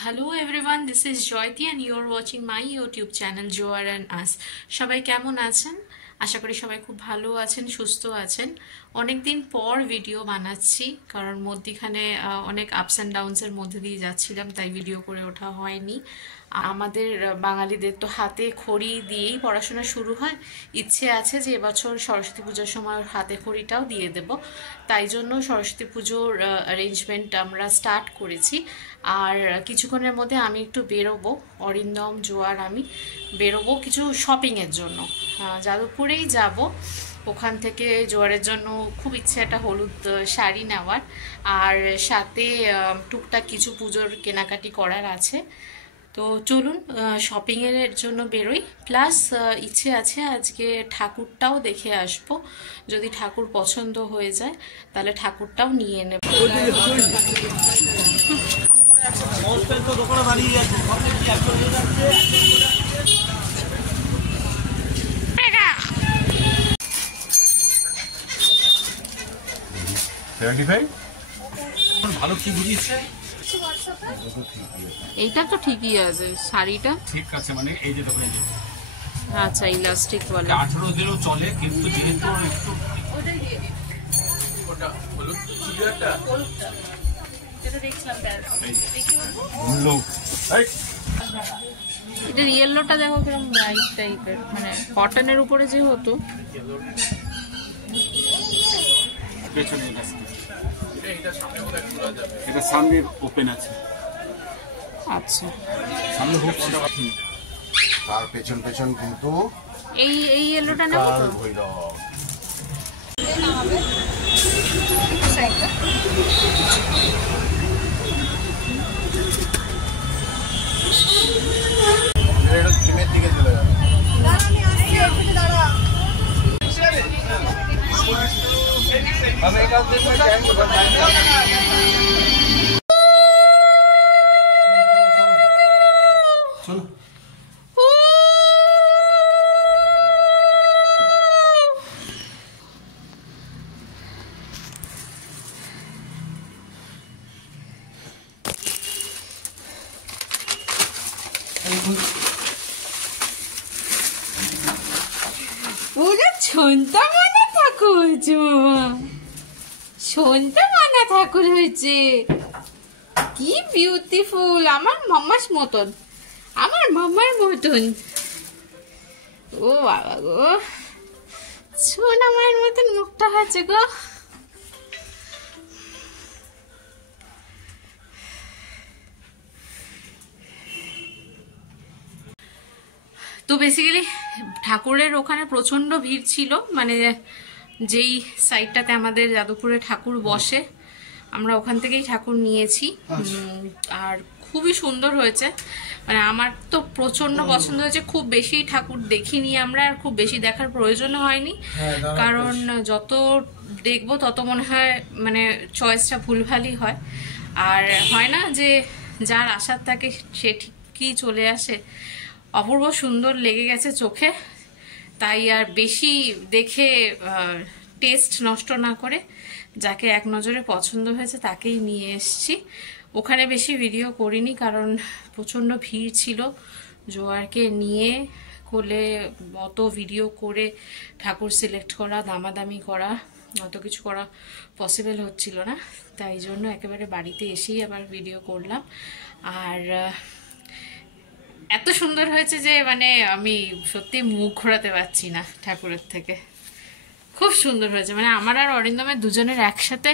Hello everyone, this is Joyti and you are watching my YouTube channel Joar and Us. সবাই কেমন আছেন? আশা করি সবাই খুব ভালো আছেন, সুস্থ আছেন। অনেক দিন পর ভিডিও বানাচ্ছি কারণ মধ্যখানে অনেক আপস এন্ড ডাউনস এর মধ্যে দিয়ে যাচ্ছিলাম, তাই ভিডিও করে ওঠা হয়নি। আমাদের বাঙালিদের তো হাতে খড়ি দিয়েই পড়াশোনা শুরু হয়। ইচ্ছে আছে যে এবছর সরস্বতী পূজার সময় হাতে খড়িটাও দিয়ে দেব, তাই জন্য সরস্বতী পুজোর অ্যারেঞ্জমেন্ট আমরা স্টার্ট করেছি। আর কিছুক্ষণের মধ্যে আমি একটু বেরোবো, অরিন্দম, জোয়ার, আমি বেরোবো কিছু শপিংয়ের জন্য। যাদবপুরেই যাব। ওখান থেকে জোয়ারের জন্য খুব ইচ্ছে একটা হলুদ শাড়ি নেওয়ার, আর সাথে টুকটাক কিছু পুজোর কেনাকাটি করার আছে। তো চলুন শপিংয়ের জন্য বেরোই। প্লাস ইচ্ছে আছে আজকে ঠাকুরটাও দেখে আসবো, যদি ঠাকুর পছন্দ হয়ে যায় তাহলে ঠাকুরটাও নিয়ে নেব। ভালো কি বুঝিয়েছে, এইটা তো ঠিকই আছে, শাড়িটা ঠিক আছে, মানে এই যে দেখুন, আচ্ছা ইলাস্টিক ওয়ালা 18 দিনও চলে, কিন্তু যেহেতু একটু ওটাই দিয়ে দিন। ওটা হলো চিড়িয়াটা যেটা দেখছিলাম তার দেখি বললো এই এটা ইয়েলোটা দেখো কিরকম ব্রাইট টাইপের, মানে কটনের উপরে যে হতো। পেছনে এটা সামনে ওটা খোলা যাবে, এটা সামনে ওপেন আছে। আচ্ছা, সামনে হুক তার পেছন পেছন কিন্তু এই ইয়েলোটা নেব তো। থিমের দিকে চলে যাবে। চলো ওরা ছন্তা মানা ঠাকুর হয়েছে, বাবা ছন্তা মানা ঠাকুর হয়েছে, কি বিউটিফুল, আমার মামার মতন, আমার মামার মতন। ও বাবা গো, সোনা মায়ের মতন মুখটা হয়েছে গো। তো বেসিক্যালি ঠাকুরের ওখানে প্রচন্ড ভিড় ছিল, মানে যেই সাইডটাতে আমাদের যাদবপুরে ঠাকুর বসে আমরা ওখান থেকেই ঠাকুর নিয়েছি। আর খুবই সুন্দর হয়েছে, মানে আমার তো প্রচন্ড পছন্দ হয়েছে। খুব বেশি ঠাকুর দেখিনি আমরা, আর খুব বেশি দেখার প্রয়োজনও হয়নি, কারণ যত দেখবো তত মনে হয় মানে চয়েসটা ভুলভালই হয়। আর হয় না যে যার আশার থাকে সে ঠিকই চলে আসে। অপূর্ব সুন্দর লেগে গেছে চোখে, তাই আর বেশি দেখে টেস্ট নষ্ট না করে যাকে এক নজরে পছন্দ হয়েছে তাকেই নিয়ে এসছি। ওখানে বেশি ভিডিও করিনি কারণ প্রচণ্ড ভিড় ছিল। জোয়ারকে নিয়ে কোলে অত ভিডিও করে ঠাকুর সিলেক্ট করা, দামাদামি করা, অত কিছু করা পসিবল হচ্ছিল না, তাই জন্য একেবারে বাড়িতে এসেই আবার ভিডিও করলাম। আর এত সুন্দর হয়েছে যে মানে আমি সত্যি মুখ ঘোরাতে পারছি না ঠাকুরের থেকে। খুব সুন্দর হয়েছে, মানে আমার আর অরিন্দমের দুজনের একসাথে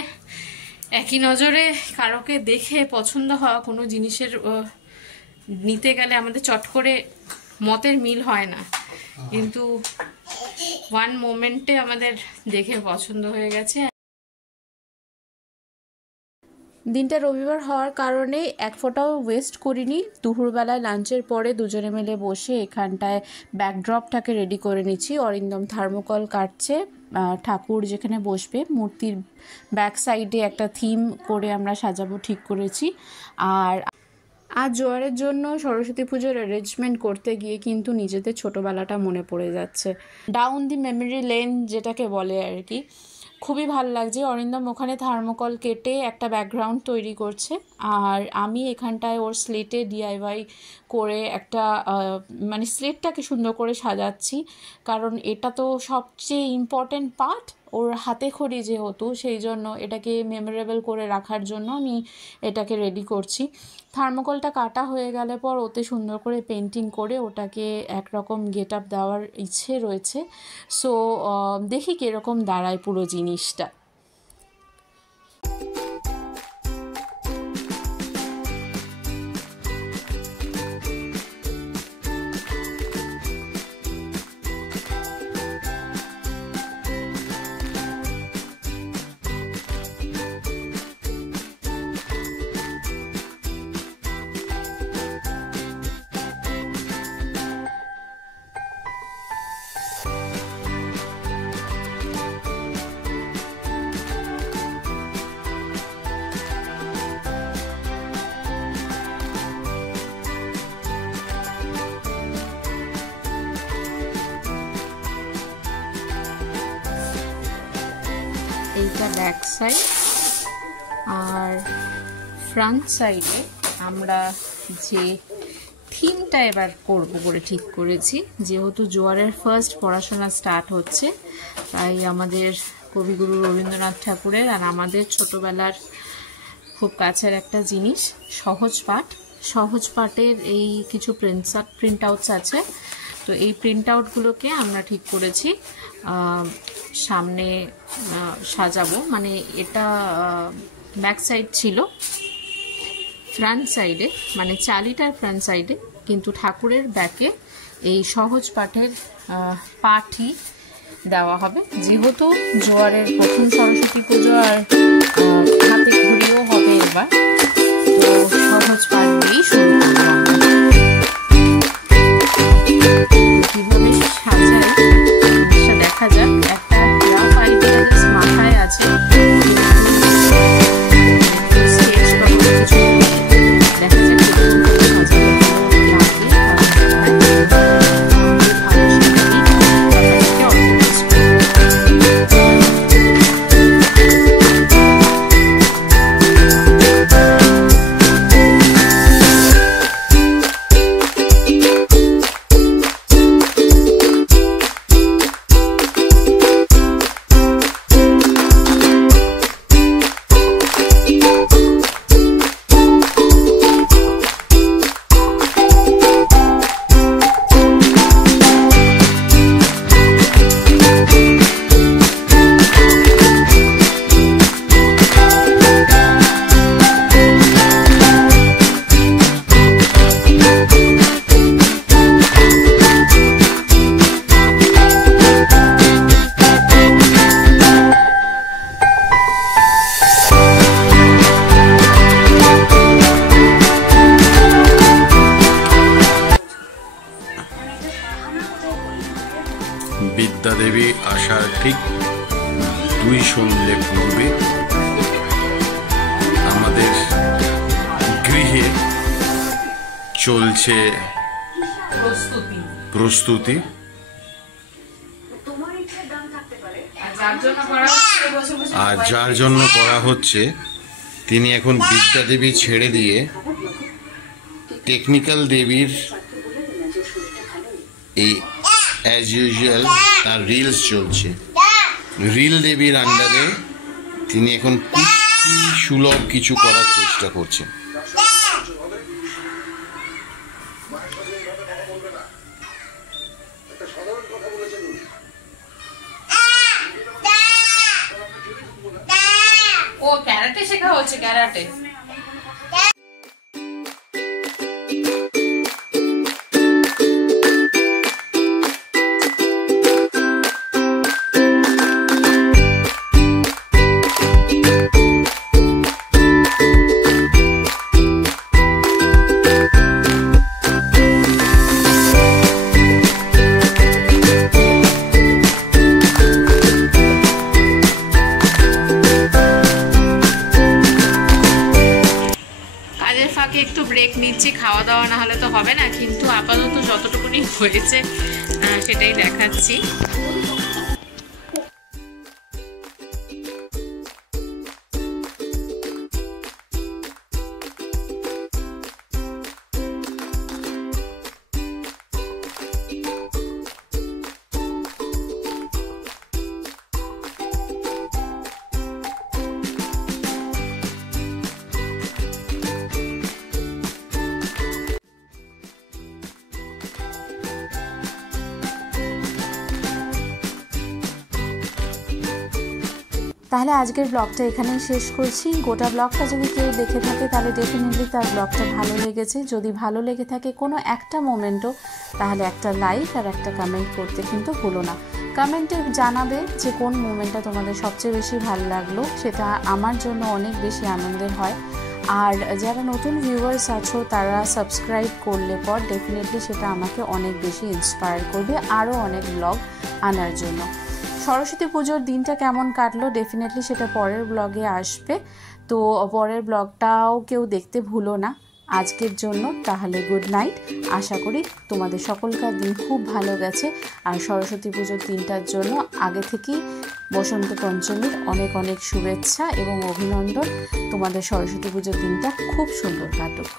একই নজরে কারোকে দেখে পছন্দ হওয়া কোনো জিনিসের নিতে গেলে আমাদের চট করে মতের মিল হয় না, কিন্তু ওয়ান মোমেন্টে আমাদের দেখে পছন্দ হয়ে গেছে। দিনটা রবিবার হওয়ার কারণে এক ফোঁটাও ওয়েস্ট করিনি। দুপুরবেলায় লাঞ্চের পরে দুজনে মিলে বসে এখানটায় ব্যাকড্রপটাকে রেডি করে নিচ্ছি। অরিন্দম থার্মোকল কাটছে, ঠাকুর যেখানে বসবে মূর্তির ব্যাক সাইডে একটা থিম করে আমরা সাজাবো ঠিক করেছি। আর আজ জোয়ারের জন্য সরস্বতী পুজোর অ্যারেঞ্জমেন্ট করতে গিয়ে কিন্তু নিজেদের ছোটোবেলাটা মনে পড়ে যাচ্ছে। ডাউন দি মেমোরি লেন যেটাকে বলে আর কি, খুবই ভালো লাগছে। অরিন্দম ওখানে থার্মোকল কেটে একটা ব্যাকগ্রাউন্ড তৈরি করছে, আর আমি এখানটায় ওর স্লেটে ডিআইওয়াই করে একটা মানে স্লেটটাকে সুন্দর করে সাজাচ্ছি, কারণ এটা তো সবচেয়ে ইম্পর্টেন্ট পার্ট ওর হাতে খড়ি যেহেতু, সেই জন্য এটাকে মেমোরেবল করে রাখার জন্য আমি এটাকে রেডি করছি। থার্মোকলটা কাটা হয়ে গেলে পর ওতে সুন্দর করে পেন্টিং করে ওটাকে একরকম গেট আপ দেওয়ার ইচ্ছে রয়েছে। সো দেখি কীরকম দাঁড়ায় পুরো জিনিসটা। এইটা ব্যাক সাইড, আর ফ্রন্ট সাইডে আমরা যে থিমটা এবার করব বলে ঠিক করেছি, যেহেতু জোয়ারের ফার্স্ট পড়াশোনা স্টার্ট হচ্ছে, তাই আমাদের কবিগুরু রবীন্দ্রনাথ ঠাকুরের আর আমাদের ছোটবেলার খুব কাছের একটা জিনিস সহজ পাঠ। সহজ পাঠের এই কিছু প্রিন্ট আউটস আছে, তো এই প্রিন্ট আউটগুলোকে আমরা ঠিক করেছি সামনে সাজাবো। মানে এটা ব্যাক সাইড ছিল, ফ্রন্ট সাইডে মানে চালিটার ফ্রন্ট সাইডে, কিন্তু ঠাকুরের ব্যাকে এই সহজ পাঠের পাঠই দেওয়া হবে। যেহেতু জোয়ারের প্রথম সরস্বতী পুজো আর হাতে ঘুরিও হবে এবার, তো সহজ পাঠ দিয়েই শুরু করবো আমরা। কিভাবে সাজাই জিনিসটা দেখা যাক, একটা রাফ আইডিয়া মাথায় আছে, স্কেচ বা কিছু দেখা যাক বিদ্যা দেবী আসার ঠিক 2 সন্ধ্যে পূর্বে আমাদের গৃহে চলছে প্রস্তুতি, আর যার জন্য করা হচ্ছে তিনি এখন বিদ্যা দেবী ছেড়ে দিয়ে টেকনিক্যাল দেবীর এই অ্যাজ ইউজুয়াল তার রিলস চলছে। রিল দেবীর আন্ডারে তিনি এখন কুস্তি সুলভ কিছু করার চেষ্টা করছেন। ও ক্যারাটে শেখা হচ্ছে, ক্যারাটে। একটু ব্রেক নিচ্ছি, খাওয়া দাওয়া না হলে তো হবে না, কিন্তু আপাতত যতটুকুনি হয়েছে সেটাই দেখাচ্ছি। তাহলে আজকের ব্লগটা এখানেই শেষ করছি। গোটা ব্লগটা যদি কেউ দেখে থাকে তাহলে ডেফিনেটলি তার ব্লগটা ভালো লেগেছে। যদি ভালো লেগে থাকে কোনো একটা মোমেন্টও, তাহলে একটা লাইক আর একটা কমেন্ট করতে কিন্তু ভুলো না। কমেন্টে জানাবে যে কোন মোমেন্টটা তোমাদের সবচেয়ে বেশি ভালো লাগলো, সেটা আমার জন্য অনেক বেশি আনন্দের হয়। আর যারা নতুন ভিউয়ার্স আছো তারা সাবস্ক্রাইব করলে পর ডেফিনেটলি সেটা আমাকে অনেক বেশি ইন্সপায়ার করবে আরও অনেক ব্লগ আনার জন্য। সরস্বতী পুজোর দিনটা কেমন কাটলো ডেফিনেটলি সেটা পরের ব্লগে আসবে, তো পরের ব্লগটাও কেউ দেখতে ভুলো না আজকের জন্য। তাহলে গুড নাইট। আশা করি তোমাদের সকলকার দিন খুব ভালো গেছে। আর সরস্বতী পুজোর দিনটার জন্য আগে থেকেই বসন্ত পঞ্চমীর অনেক অনেক শুভেচ্ছা এবং অভিনন্দন। তোমাদের সরস্বতী পুজোর দিনটা খুব সুন্দর কাটুক।